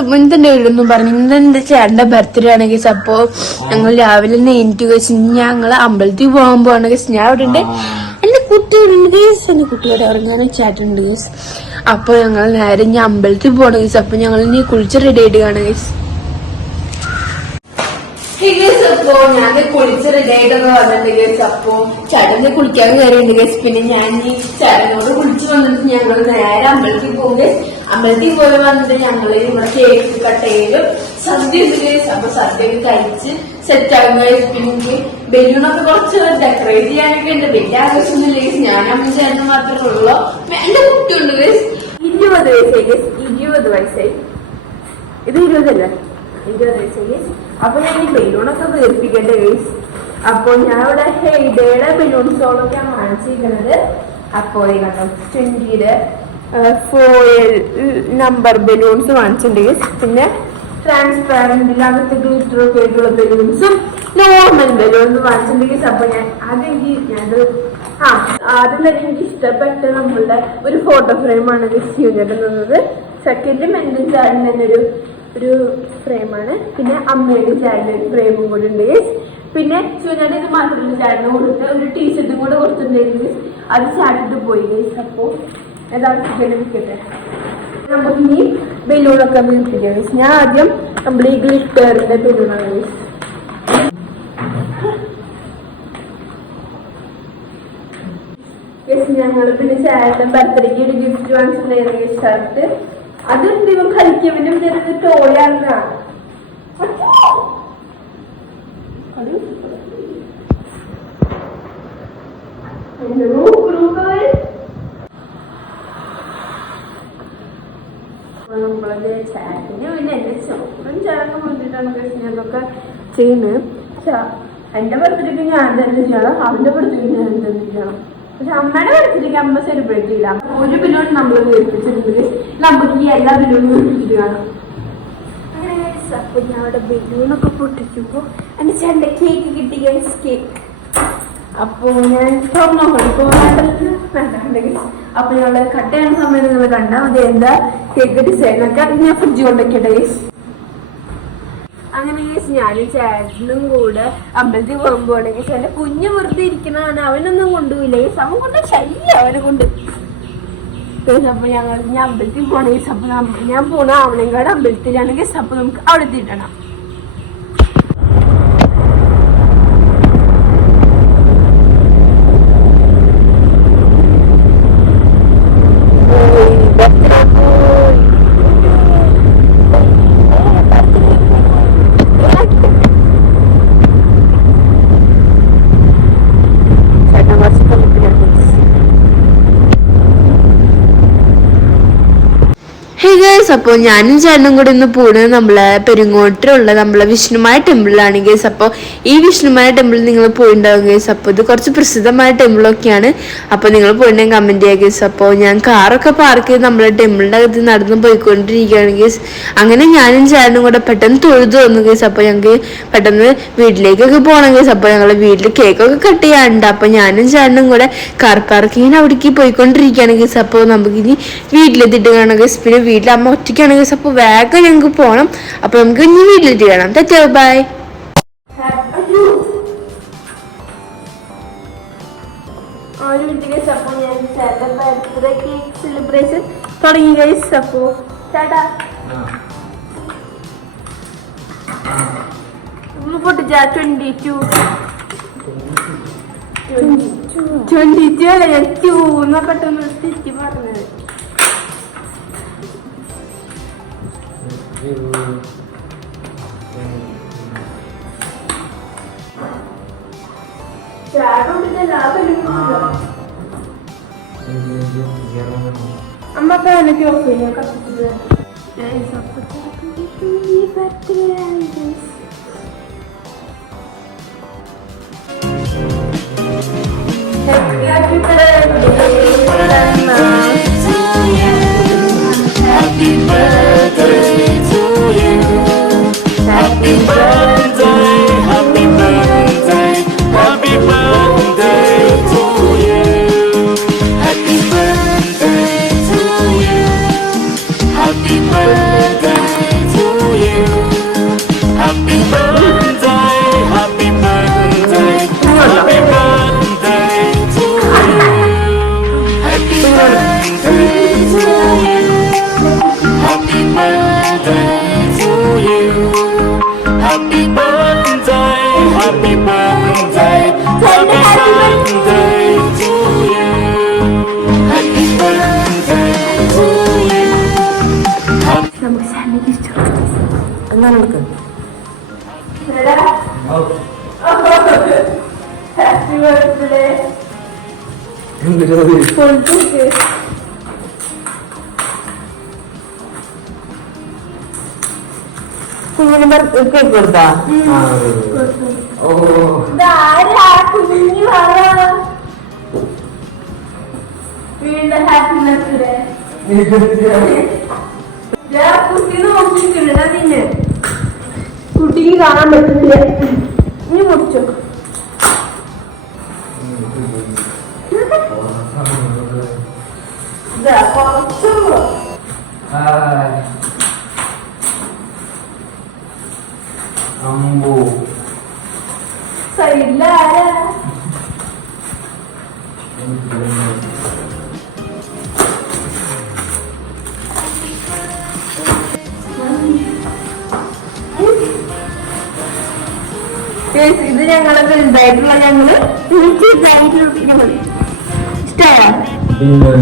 അപ്പൊ ഇന്നെ വീടൊന്നും പറഞ്ഞു ഇന്നെന്റെ ചേട്ടന്റെ ബർത്ത്ഡേ ആണ് കേസ്. അപ്പൊ ഞങ്ങൾ രാവിലെ എണീറ്റ് കേസ് ഞങ്ങള് അമ്പലത്തിൽ പോകാൻ പോവാണ് കേസ്. ഞാൻ അവിടെ ഉണ്ട്, എന്റെ കുട്ടികളുണ്ട് കേസ്, എന്റെ കുട്ടികളുടെ ഉറങ്ങാനും ചേട്ടനുണ്ട് കേസ്. അപ്പൊ ഞങ്ങൾ നേരെ ഇനി അമ്പലത്തിൽ പോകണം കേസ്. അപ്പൊ ഞങ്ങൾ ഇനി കുളിച്ച് റെഡി ആയിട്ട് കാണാം കേസ്. അപ്പൊ ഞാൻ കുളിച്ച് റെഡി ആയിട്ടൊക്കെ വന്നിട്ടുണ്ട് കേസ്. അപ്പൊ ചേട്ടന് കുളിക്കാൻ കയറിയുണ്ട് കേസ്. പിന്നെ ഞാൻ ഈ ചേട്ടനോട് കുളിച്ച് വന്നിട്ട് ഞങ്ങൾ നേരെ അമ്പലത്തിൽ പോകും കേസ്. അമ്പലത്തിൽ പോയി വന്നിട്ട് ഞങ്ങള് ഇവിടെ കേക്ക് കട്ട് ചെയ്യലും സദ്യ ഉണ്ട് കേസ്. അപ്പൊ സദ്യ ഒക്കെ കഴിച്ച് സെറ്റ് ആകും കേസ്. പിന്നെ ബലൂണൊക്കെ കുറച്ച് ഡെക്കറേറ്റ് ചെയ്യാനൊക്കെ ഉണ്ട്. വലിയ ആവശ്യമൊന്നുമില്ല കേസ്. ഞാൻ അമ്മ ചേട്ടന് മാത്രമേ ഉള്ളൂ. എന്റെ കുട്ടിയുണ്ട് കേസ്. 20 വയസ്സായി കേസ്. 20 വയസ്സായി. ഇത് 20 വയസ്സായി കേസ്. അപ്പൊ ഞാൻ ഈ ബലൂണൊക്കെ വീർപ്പിക്കട്ടെ കേസ്. അപ്പൊ ഞാൻ ഇവിടെ ഹെയ്ഡയുടെ ബലൂൺസോളൊക്കെയാണ് വാങ്ങിച്ചിരിക്കുന്നത്. അപ്പൊ കണ്ടോ 20-യുടെ ഫോയിൽ നമ്പർ ബലൂൺസ് വാങ്ങിച്ചിട്ടുണ്ട്. പിന്നെ ട്രാൻസ്പാരന്റിൽ അകത്ത് ഗ്ലിറ്റർ ഒക്കെ ആയിട്ടുള്ള ബലൂൺസും നോർമൽ ബലൂൺസ് വാങ്ങിച്ചിട്ടുണ്ട്. അപ്പൊ ഞാൻ ആദ്യം തന്നെ എനിക്ക് ഇഷ്ടപ്പെട്ട നമ്മളുടെ ഒരു ഫോട്ടോ ഫ്രെയിമാണ് നിന്നത്. സെക്കൻഡ് മെന്റും ചാടിന്റെ ഒരു ഫ്രെയിമാണ്. പിന്നെ അമ്മയുടെ ചാടിന്റെ ഒരു ഫ്രെയിമും കൂടെ ഉണ്ട്. പിന്നെ ചൂനയുടെ ഇത് മാത്രമല്ല ചാടിന് കൊടുത്ത് ഒരു ടീഷർട്ടും കൂടെ കൊടുത്തിട്ടുണ്ടായിരുന്നു. അത് ചാടിട്ട് പോയി. അപ്പൊ യഥാർത്ഥിക്കട്ടെ നമുക്ക് ഇനി ബലൂണൊക്കെ വീട്ടിക്കാം. ഞാൻ ആദ്യം നമ്മൾ ഈ ഗ്ലിറ്ററിന്റെ ബലൂണാണ്. ഞങ്ങള് പിന്നെ ചേട്ടൻ ബർത്ത്ഡേക്ക് ഒരു ഗിഫ്റ്റ് വാങ്ങിച്ചിട്ടുണ്ടായിരുന്നു ഷർട്ട്. അതെന്തെങ്കിലും കളിക്കുമ്പോഴും ചെറിയ ടോയാണ്. നമ്മളത് ചാറ്റിന് പിന്നെ എന്റെ ചോറും ചേർന്ന് കൊണ്ടിട്ടാണ് ഞാനൊക്കെ ചെയ്യുന്നത്. എന്റെ ബർത്ത്ഡേക്ക് ഞാൻ തന്നെ ചെയ്യണം, അവന്റെ ബർത്ത്ഡേക്ക് ഞാൻ തന്നെ ചെയ്യണം. പക്ഷെ അമ്മയുടെ ബർത്ത്ഡേക്ക് അമ്മ സെലിബ്രേറ്റ് ചെയ്യില്ല. ഒരു ബലൂൺ നമ്മൾ വീർപ്പിച്ചിട്ടുണ്ട്. നമുക്ക് ഈ എല്ലാ ബലൂണും വീർപ്പിച്ചിട്ട് കാണാം. അങ്ങനെ അപ്പൊ ഞാൻ അവിടെ ബലൂണൊക്കെ പൊട്ടിക്കുമ്പോ എന്റെ ചേട്ടന്റെ കേക്ക് കിട്ടി. കേക്ക് അപ്പൊ ഞാൻ തുറന്നു കൊടുക്കും. അപ്പൊ ഞങ്ങള് കട്ട് ചെയ്യുന്ന സമയത്ത് നിങ്ങൾ കണ്ടാൽ മതി എന്താ കേക്ക് ഡിസൈനൊക്കെ ഞാൻ ഫ്രിഡ്ജ് കൊണ്ടൊക്കെട്ടെ. അങ്ങനെ ഞാനും ചേട്ടനും കൂടെ അമ്പലത്തിൽ പോകുമ്പോഴാണെങ്കിൽ എന്റെ കുഞ്ഞ് വെറുതെ ഇരിക്കണതാണ്. അവനൊന്നും കൊണ്ടുപോയില്ല. അവൻ കൊണ്ട് ശല്യം അവനെ കൊണ്ട്. അപ്പൊ ഞങ്ങൾ ഞാൻ അമ്പലത്തിൽ പോണ അപ്പൊ ഞാൻ പോണ ആവണേക്കാട് അമ്പലത്തിലാണെങ്കിൽ അപ്പൊ നമുക്ക് അവിടെ എത്തിയിട്ടണം. അപ്പോൾ ഞാനും ചേട്ടനും കൂടി ഇന്ന് പോകുന്നത് നമ്മളെ പെരുങ്ങോട്ടിലുള്ള നമ്മളെ വിഷ്ണുമായ ടെമ്പിളിലാണ് ഗേസ്. അപ്പോൾ ഈ വിഷ്ണുമായ ടെമ്പിളിൽ നിങ്ങൾ പോയിട്ടുണ്ടാവും ഗേസ്. അപ്പോൾ ഇത് കുറച്ച് പ്രസിദ്ധമായ ടെമ്പിളൊക്കെയാണ്. അപ്പോൾ നിങ്ങൾ പോയിട്ടുണ്ടെങ്കിൽ കമൻറ്റ് ചെയ്യുക ഗേസ്. അപ്പോൾ ഞാൻ കാറൊക്കെ പാർക്ക് ചെയ്ത് നമ്മളെ ടെമ്പിളിൻ്റെ അകത്ത് നടന്ന് പോയിക്കൊണ്ടിരിക്കുകയാണ് ഗേസ്. അങ്ങനെ ഞാനും ചേട്ടനും കൂടെ പെട്ടെന്ന് തൊഴുതു വന്നു ഗേസ്. അപ്പോൾ ഞങ്ങൾക്ക് പെട്ടെന്ന് വീട്ടിലേക്കൊക്കെ പോകണം ഗേസ്. അപ്പോൾ ഞങ്ങൾ വീട്ടിൽ കേക്കൊക്കെ കട്ട് ചെയ്യാറുണ്ട്. അപ്പോൾ ഞാനും ചേട്ടനും കൂടെ കാർ പാർക്കിങ്ങിന് അവിടേക്ക് പോയിക്കൊണ്ടിരിക്കുകയാണ് ഗേസ്. അപ്പോൾ നമുക്കിനി വീട്ടിലെത്തിയിട്ട് കാണാം ഗേസ്. പിന്നെ വീട്ടിൽ അമ്മ ഒറ്റയ്ക്കാണ് ഗേസ്. അപ്പോൾ വേഗം ഞങ്ങൾക്ക് പോകണം. അപ്പോൾ നമുക്ക് ഇനി വീട്ടിലെത്തി കാണാം. Tata bye. ഒരു മിനിറ്റ് ഗൈസ്. അപ്പോൾ ഞാൻ ചേട്ടൻ ബർത്ത്ഡേ കേക്ക് സെലിബ്രേഷൻ തുടങ്ങി ഗൈസ്. അപ്പോൾ ചേട്ടാ പൊട്ടിച്ച 22 അല്ല ഞാൻ 2 എന്നൊക്കെ തെറ്റി പറഞ്ഞത്. അമ്മ ഫാനൊക്കെ ഓഫ് ചെയ്യാൻ കത്തിച്ചത്. Happy birthday to you. Happy birthday, happy birthday, happy birthday to you. Happy birthday to you. Happy birthday. to you. Happy birthday, happy birthday, happy birthday to you. Happy birthday to you. നമുക്ക് sandwich ഇഷ്ടം എന്നാ നമുക്ക് happy birthday കുഞ്ഞിന് cake കൊടുത്താ ഓ കുഞ്ഞു വീണ്ടും happy birthday കുട്ടി നോക്കിയിട്ടുണ്ട് നിന്നെ കുട്ടിക്ക് കാണാൻ പറ്റുന്നില്ല നീ മുറിച്ചോ കുറച്ചുള്ളൂ അമ്പോ സൈഡിലാരാ ഇത് ഞങ്ങളെ വലുതായിട്ടുള്ള ഞങ്ങള് ഇഷ്ടമായോ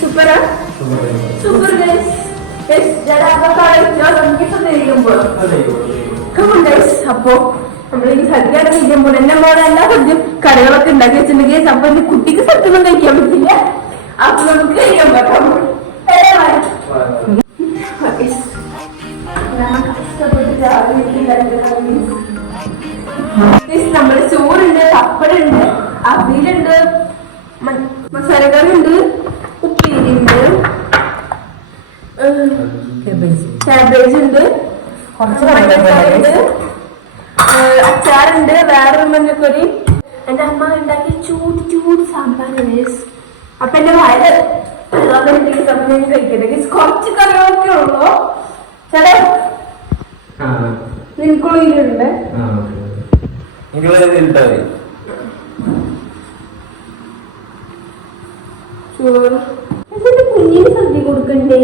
സൂപ്പറാ സൂപ്പർ അപ്പൊ നമ്മളിനി സദ്യ കഴിക്കുമ്പോൾ എന്നെ മോളെ എല്ലാ സദ്യയും കറികളൊക്കെ ഉണ്ടാക്കി വെച്ചിട്ടുണ്ടെങ്കിൽ അപ്പൊ എന്റെ കുട്ടിക്ക് സത്യമൊന്നും കഴിക്കാൻ പറ്റില്ല അപ്പൊ നമുക്ക് കഴിക്കാൻ പറ്റാം നമ്മള് ചോറുണ്ട് പപ്പടുണ്ട് അവിയലുണ്ട് മസാലക്കറി ഉണ്ട് ഉപ്പേരിയുണ്ട് കാബേജ് ഉണ്ട് അച്ചാറുണ്ട് വേറൊരു മഞ്ഞക്കൊരി എന്റെ അമ്മ ഉണ്ടാക്കി ചൂട് ചൂട് സാമ്പാർ അപ്പൊ എന്റെ വയറ് ഞാൻ കഴിക്കട്ടെ കുറച്ച് കറികളൊക്കെ ഉള്ളൂ ചേട്ടാ നിനക്കുള്ളിലുണ്ട് ചോറ് എന്നിട്ട് കുഞ്ഞിന് സദ്യ കൊടുക്കണ്ടേ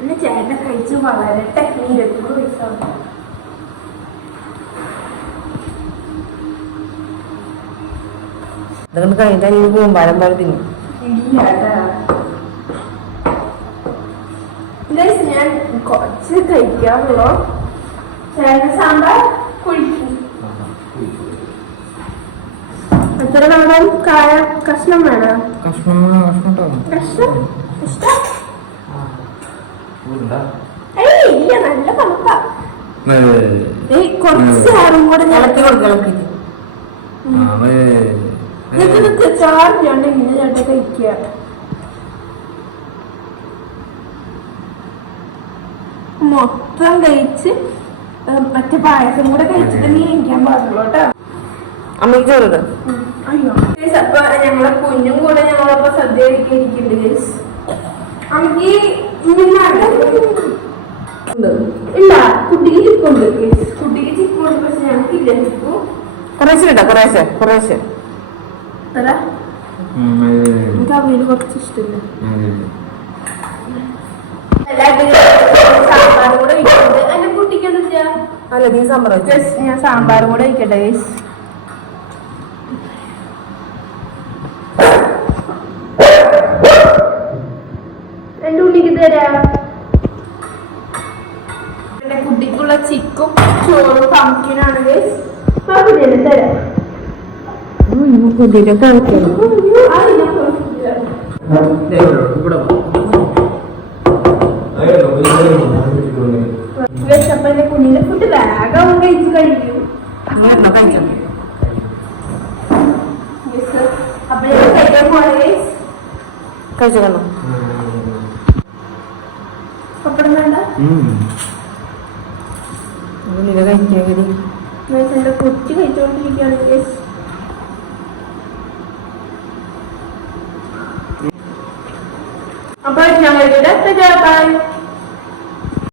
എന്റെ ചേട്ടൻ കഴിച്ച് വളരട്ടെ 23 വയസ്സാവും അതുകൊണ്ട് കഴിഞ്ഞാൽ ഈ കൂമ്പാരം പോലെ തിന്നും ഞാൻ കുറച്ച് കഴിക്കാറുള്ളൂ ചേട്ടൻ സാമ്പാർ കുഴിക്കും എത്ര വേണം കായ കഷ്ണം വേണം കഷ്ണം ഇഷ്ടം ഇല്ല നല്ല കണക്കാ കുറച്ച് ആരും കൂടെ ഇളക്കി കൊടുക്കണം ചാറില്ലാണ്ട് ഇങ്ങനെ ചേട്ടൻ കഴിക്കുക മൊത്തം കഴിച്ച് മറ്റേ പായസം കൂടെ കഴിച്ചിട്ട് നീ കഴിക്കാൻ പാടുള്ളൂ കേട്ടോ അമ്മയ്ക്ക് ചോറ് അയ്യോ അപ്പൊ ഞങ്ങളെ കുഞ്ഞും കൂടെ ഞങ്ങളപ്പോ സദ്യ കഴിക്കാനിരിക്കുന്നുണ്ട് അമ്മക്ക് ഇല്ല കുട്ടിക്ക് ചിപ്പുണ്ട് കുട്ടിക്ക് ചിപ്പുണ്ട് പക്ഷെ ഞങ്ങൾക്കില്ല ചിപ്പു കുറേശ്ശെ എനിക്ക് അവയില് കുറച്ച് ഇഷ്ടമില്ല സാമ്പാർ കൂടെ വയ്ക്കുന്നുണ്ട് എന്റെ കുട്ടിക്ക് എന്താ അല്ല നീ സാമ്പാർ ഞാൻ സാമ്പാർ കൂടെ വയ്ക്കട്ടെ എന്റെ കുട്ടിക്ക് തരാം എന്റെ കുട്ടിക്കുള്ള ചിക്കും ചോറും പമ്പിനാണ് തരാം എന്റെ കുഞ്ഞിന്റെ ഫുഡ് വേഗം കഴിച്ച് കഴിക്കും അപ്പൊ കഴിക്കാൻ പോലെ കഴിച്ചോ പപ്പടം വേണ്ട എന്റെ കുട്ടി കഴിച്ചോണ്ടിരിക്കുകയാണ് അപ്പൊ ഞങ്ങളുടെ